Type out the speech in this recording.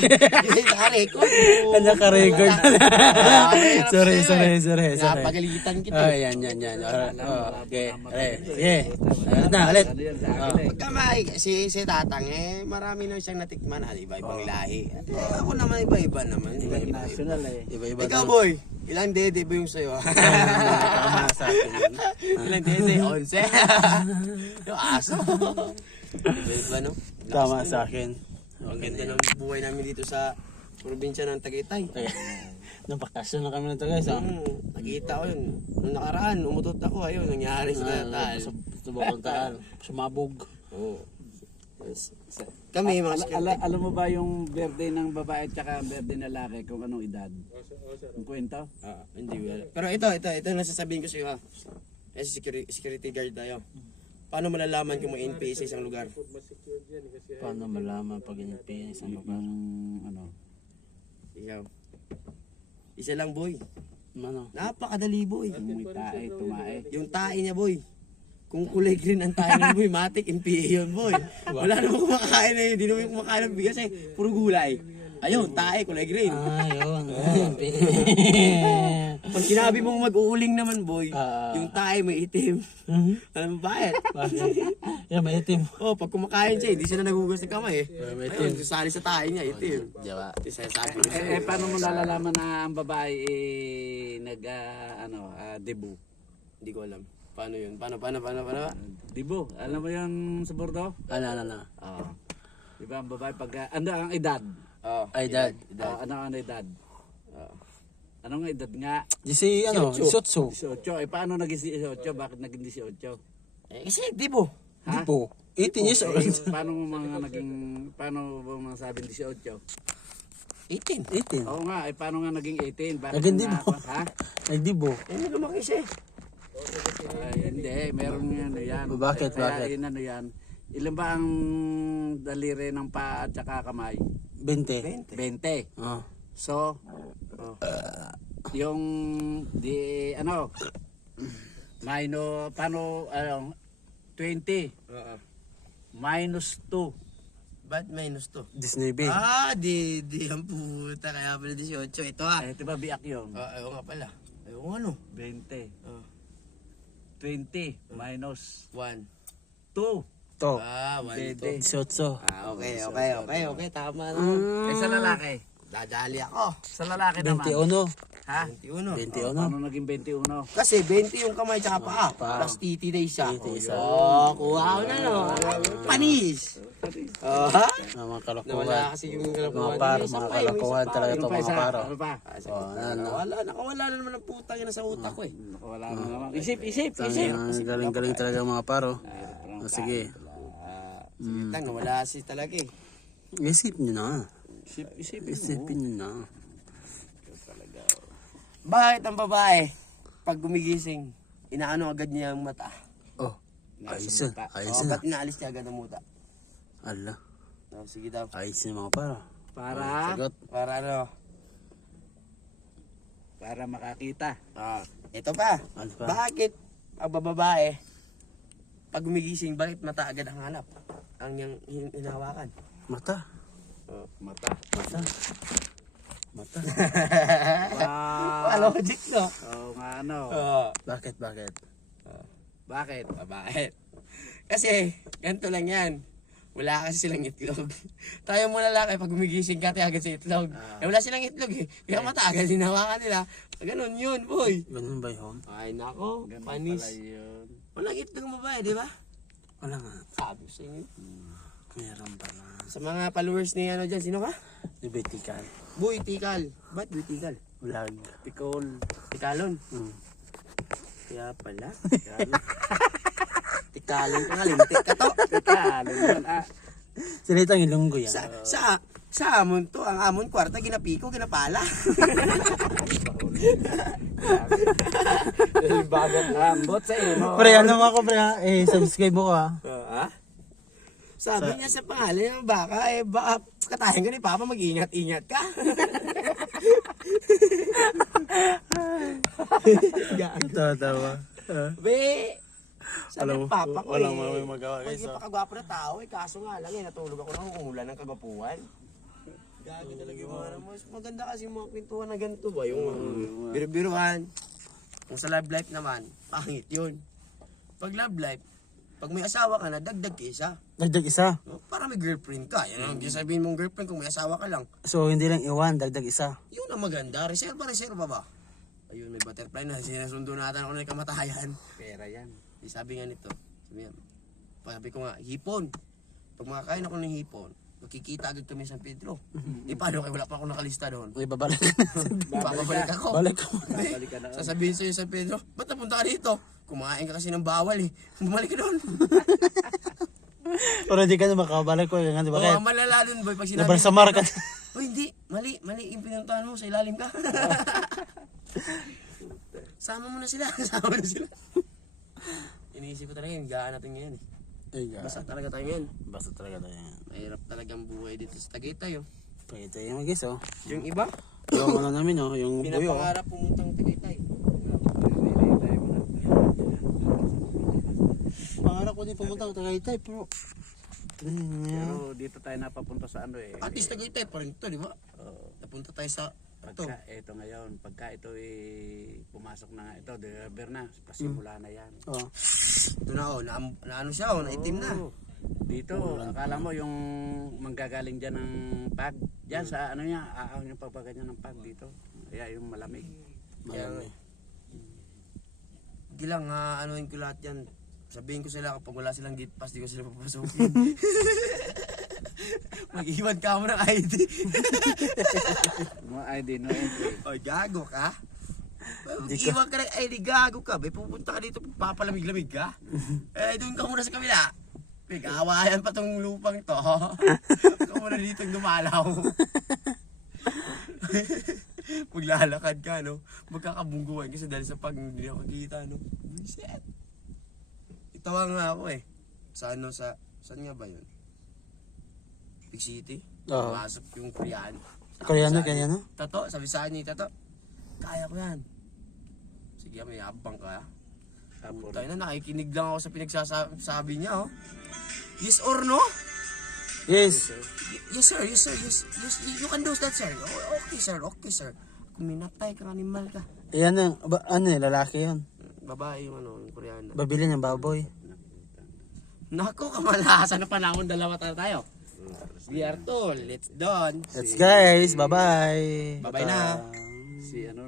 Naka-record. Naka-record. Sorry. Napagalitan kita. Yan. Okay. Sige. Ulit. Pagkamay, si Tatang marami na siyang natikman. Iba-ibang lahi. Ako naman iba-iba naman. National Iba-iba. Ikaw boy, ilang dede ba yung sa'yo? Tama sa akin yun. Ilang dede? 11. Yung aso. Iba-iba no? Tama sa akin. Ang ganda ng buhay namin dito sa probinsya ng Tagaytay. Napakasyon na kami ng guys. Nakita ko yun. Nung nakaraan, umutot ako. Ayun, nangyari sa Taal. Sa Bukong Taal. Sumabog. Oo. Kami mga Alam mo ba yung birthday ng babae at saka birthday ng lalaki kung anong edad? Yung kwento? hindi wala. Pero ito ang nasasabihin ko sa iyo ha. Kasi security guard tayo. Paano malalaman kung may NPA sa isang lugar? Paano malaman pag NPA sa isang lugar? Ikaw. Isa lang boy. Ano? Napakadali boy. Yung may tae, tumae. Yung tae niya boy. Kung kulay green ang tae ng boy, matik NPA yun boy. Wala namang kumakain na yun. Hindi naman kumakain ng bigas puro gulay. Ayun, tae, kulay green. Yun. Pag sinabi mong mag-uuling naman boy, yung tae may itim. Alam mo bakit? Yan, may itim. Pag kumakain siya, hindi siya na nagugas ng kamay May Ayun, sasali sa tae niya, itim. Diba? Sabi ko Paano mo nalalaman na ang babae debo? Hindi ko alam. Paano yun? Paano? Debo, alam mo yung sa Bordeaux? Ano? Di ba ang babae pag ang edad? Ay, dad. Ano ang edad? Anong edad nga? Si, Isotso. 18. Paano naging 18? Bakit naging 18? Kasi di bo. Ha? Tipo. 18 years old. Paano ba masabing 18? 18. Oo nga, paano nga naging 18? Bakit Naging dibo. Ha? Nagdibo. Hindi lumaki siya Hindi, meron nga yan. Bakit? Kaya yan. Ilan ba ang daliri ng paa at saka kamay? 20. 20. So, yung -20 minus 2. Ba't minus to? Disney B. Di ang puta. Kaya pala 18. Ito Ito ba biak yun? Ayaw nga pala. Ayaw ano? 20. 20 minus 1. 2. To. 1 to. Isotso. Okay. Tama na. Sa lalaki. Dadali ako. Sa lalaki naman. 21. Ha? 21. Paano naging 21? Kasi 20 yung kamay tsaka paa. Plus titi day siya. Kuha ko na no. Panis. Ha? Mga kalokohan. Nawala kasi yung Mga paro. Mga kalokohan talaga ito mga paro. Ano pa? Nakawala na naman ang putang yun sa utak ko Wala na naman. Isip. Galing talaga mga paro. Sige. Nawala si talaga Isip nyo na. Isipin nyo na. Bakit ang babae, pag gumigising, inaano agad niya ang mata? Ayos na. Ba't inaalis niya agad ang muta? Ala. Sige daw. Ayos na mga paro. Para Sagot. Para ano? para makakita. Ito pa. Ano pa? Bakit ang babae, pag gumigising, bakit mata agad ang hanap? Ang niyang hinahawakan? Mata. Mata. Logic no? Oo nga Bakit? Bakit? Bakit? Kasi, ganito lang yan. Wala kasi silang itlog. Tayo mo lalaki, pag gumigising ka, tayo agad sa itlog. Wala silang itlog Kaya mata agad hinahawakan nila. Ganon yun, boy. Ganun ba yun? Ay, nako. Ganun Panis. pala yun. Walang itlog ang babae, di ba? Wala nga. Sabi ko sa inyo. Meron pala. Sa mga followers ni ano dyan, sino ka? Ibetikan. Boy, tikal. Ba't boy, tikal? Vlog. Tikol. Tikalon. Kaya pala. Tikalon ka nga, lintik ka to. Tikalo yun. Salitang ilonggo yan. Sa amon to, ang amon kwarta, ginapiko, ginapala. Bagat ambot sa ino. Pre, ano ako pre ha? Subscribe mo ka. Sabi niya sa pangalan ng baka, baka katahin ka ni Papa, mag-ingat-ingat ka. Tatawa. Be, sabi ng Papa ko Walang magawa guys. Pag napakagwapo na tao kaso nga lang natulog ako ng umulan ng kagwapuan. Gago talaga yung mga mas maganda kasi yung mga kwentuhan na ganito ba? Yung biro-biruan. Kung sa love life naman, pangit yun. Pag love life, pag may asawa ka na, dagdag ka isa. Dagdag isa. Para may girlfriend ka. Yan ang sabihin mong girlfriend kung may asawa ka lang. So, hindi lang iwan, dagdag isa. Yun ang maganda. Reserva ba? Ayun, may butterfly na. Sinasundo natin ako ng kamatayan. Pera yan. Sabi nga nito, sabi ko nga, hipon. Pag makakain ako ng hipon, makikita agad kami sa San Pedro. Paano kayo? Wala pa ako nakalista doon. Uy, babalik. Babalik ako. Balik ko. Babalik ka na. Sasabihin sa'yo sa Pedro, ba't napunta ka dito? Kumain ka kasi ng bawal eh. Bumalik ka doon. Pero hindi ka na makabalik ko. Nga, di ba? Oo, malala doon boy. Pag sinabi, Laban sa marka. uy, hindi. Mali yung pinuntahan mo. Sa ilalim ka. Sama mo na sila. Iniisip ko talaga yun. Gaan natin ngayon eh. Basta talaga tayo ngayon. Basta talaga tayo. Mahirap talagang buhay dito sa Tagaytay oh. Tagaytay yung guys, oh. Yung iba, Yung ano namin, oh. Yung buyo, oh. pinapangarap pumuntang Tagaytay. Pangarap ko din pumunta ng Tagaytay, pero... Pero dito tayo napapunta sa ano eh. At least Tagaytay pa rin ito, di ba? Napunta tayo sa ito. Ito ngayon, pagka ito pumasok na ito, deliver na, pasimula na yan. Oh. Ito na oh, na ano siya oh, naitim na. Oo. Dito, akala mo yung manggagaling dyan ng pag, dyan sa ano niya, aaw yung pagpaganyan ng pag dito. Kaya yung malamig. Kaya, di lang anuin ko lahat yan. Sabihin ko sila kapag wala silang gate pass, di ko sila papasukin. Mag-iwan ka mo ng ID. No ID, no entry. Oy, gago ka? Iwan ka ng ID, gago ka. Bay, pupunta ka dito, papalamig-lamig ka. Doon ka muna sa kabila. May kawayan pa tong lupang to. Ikaw muna dito dumalaw. Maglalakad ka, no? Magkakabungguan kasi dahil sa pag hindi ako kita, no? Shit. Itawa nga ako eh. Sa ano, saan nga ba yun? Big City? Oo. Pasok yung Koreano. Koreano? Tato, sabi sa akin ni Tato, kaya ko yan. Sige, may abang ka. Tayo na, nakikinig lang ako sa pinagsasabi niya, oh. Yes or no? Yes. Yes, sir. You can do that, sir. Okay, sir. Kung minatay kang animal ka. Yan ang, lalaki yun. Babae yung yung Koreana. Babili ng baboy. Nako, kamalasan na panahon, dalawa tayo. We are told, let's done. Let's guys, bye-bye. Bye-bye na. Si ano,